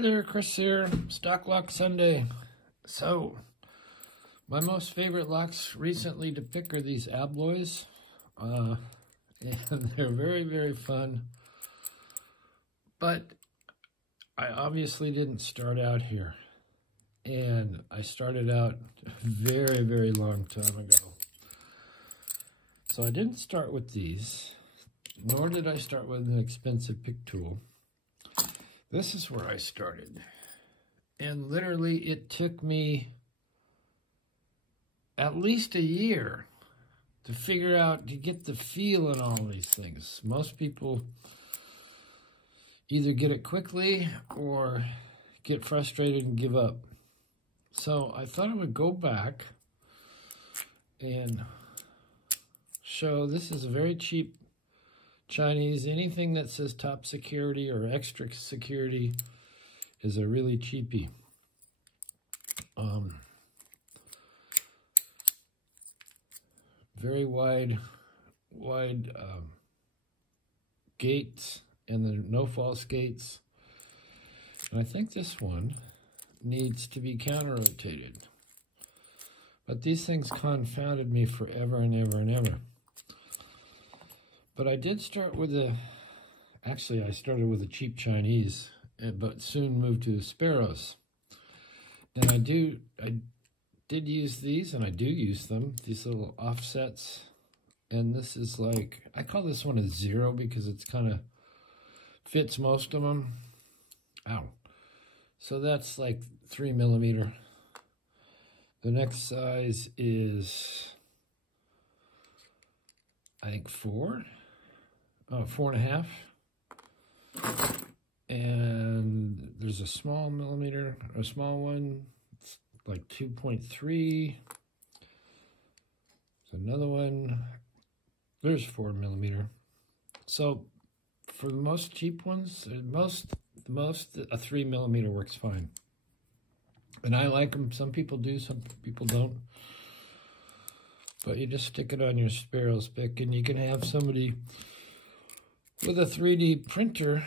Hi there, Chris here, Stock Lock Sunday. So, my most favorite locks recently to pick are these Abloys. And they're very, very fun. But I obviously didn't start out here. And I started out a very, very long time ago. So I didn't start with these, nor did I start with an expensive pick tool. This is where I started. And literally it took me at least a year to figure out, to get the feel in all these things. Most people either get it quickly or get frustrated and give up. So I thought I would go back and show, this is a very cheap Chinese. Anything that says top security or extra security is a really cheapie. Very wide gates, and the no false gates. And I think this one needs to be counter rotated. But these things confounded me forever and ever and ever. But I did start with actually I started with a cheap Chinese, but soon moved to the Sparrows. And I did use these, and I do use them, these little offsets. And this is like, I call this one a 0 because it's kind of fits most of them. Ow. So that's like 3 millimeter. The next size is, I think 4.5. And there's a small millimeter, a small one, it's like 2.3. There's another one, there's 4 millimeter. So for the most cheap ones, the most a 3 millimeter works fine. And I like them. Some people do, some people don't. But you just stick it on your Sparrows pick, and you can have somebody with a 3D printer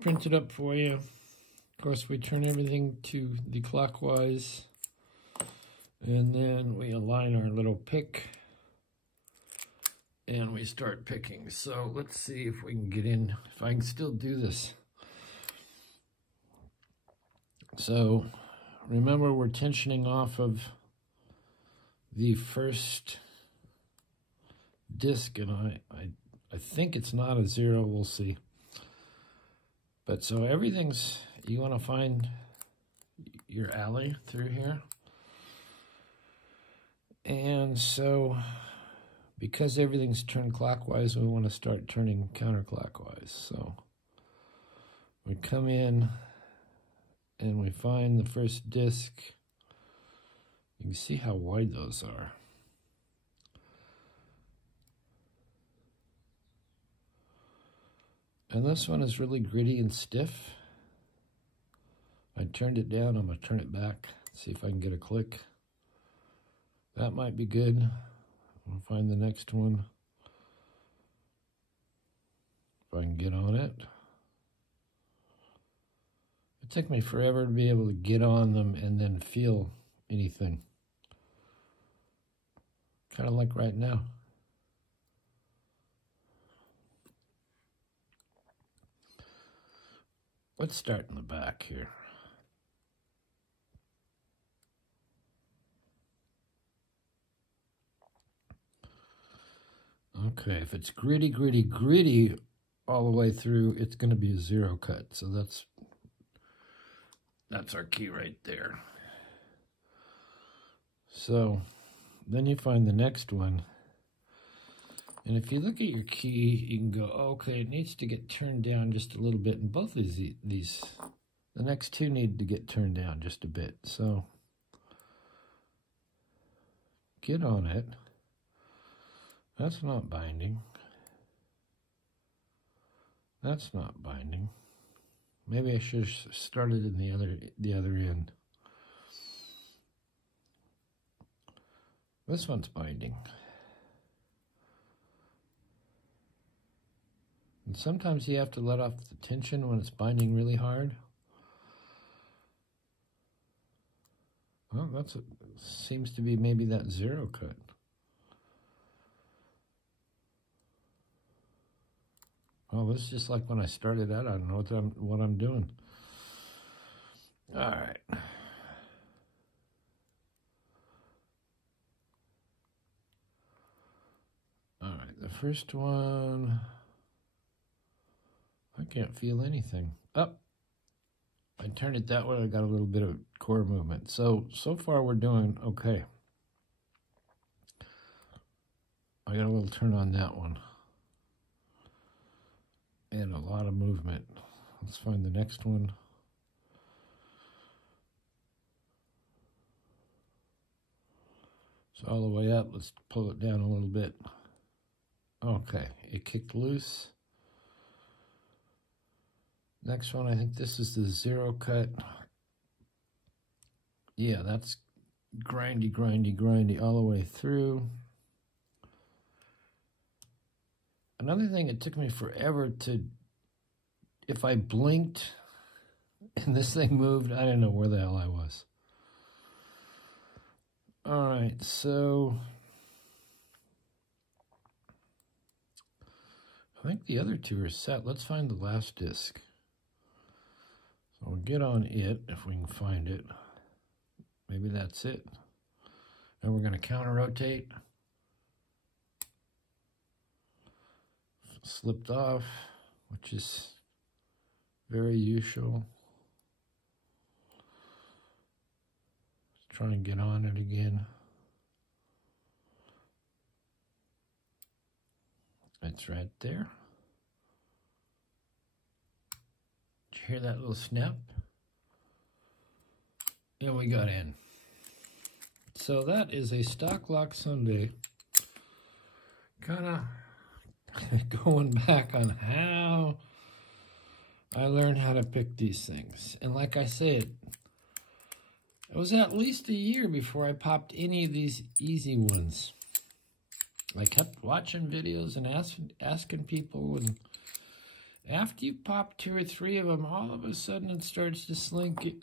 print it up for you. Of course, we turn everything to the clockwise, and then we align our little pick, and we start picking. So let's see if we can get in, if I can still do this. So remember, we're tensioning off of the first disc, and I think it's not a 0, we'll see. But so everything's, you want to find your alley through here. And so because everything's turned clockwise, we want to start turning counterclockwise. So we come in and we find the first disc. You can see how wide those are. And this one is really gritty and stiff. I turned it down, I'm gonna turn it back, see if I can get a click. That might be good. I'll find the next one. If I can get on it. It took me forever to be able to get on them and then feel anything. Kind of like right now. Let's start in the back here. Okay, if it's gritty all the way through, it's going to be a 0 cut. So that's our key right there. So then you find the next one. And if you look at your key, you can go, okay, it needs to get turned down just a little bit. And both of these, the next two need to get turned down just a bit. So get on it. That's not binding. That's not binding. Maybe I should have started in the other end. This one's binding. And sometimes you have to let off the tension when it's binding really hard. Well, seems to be maybe that zero cut. Well, this is just like when I started out. I don't know what I'm doing. All right. All right, the first one, I can't feel anything. Up. I turned it that way, I got a little bit of core movement. So far we're doing okay. I got a little turn on that one. And a lot of movement. Let's find the next one. It's all the way up. Let's pull it down a little bit. Okay, it kicked loose. Next one, I think this is the zero cut. Yeah, that's grindy, grindy, grindy all the way through. Another thing, it took me forever to, if I blinked and this thing moved, I didn't know where the hell I was. All right, so I think the other two are set. Let's find the last disc. So we'll get on it if we can find it. Maybe that's it. And we're going to counter rotate. Slipped off, which is very usual. Let's try and get on it again. It's right there. Did you hear that little snap? And we got in. So that is a Stock Lock Sunday. Kind of going back on how I learned how to pick these things. And like I said, it was at least a year before I popped any of these easy ones. I kept watching videos and asking people, and after you pop 2 or 3 of them, all of a sudden it starts to slinky.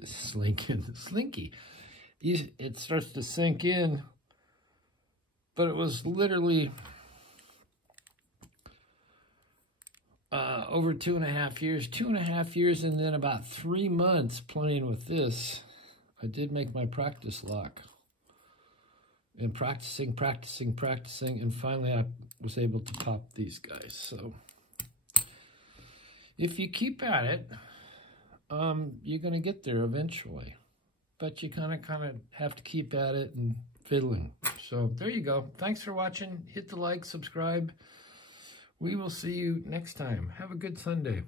It starts to sink in, but it was literally over 2.5 years. 2.5 years, and then about 3 months playing with this, I did make my practice lock. And practicing, and finally I was able to pop these guys. So if you keep at it, you're going to get there eventually. But you kind of have to keep at it and fiddling. So there you go. Thanks for watching. Hit the like, subscribe. We will see you next time. Have a good Sunday.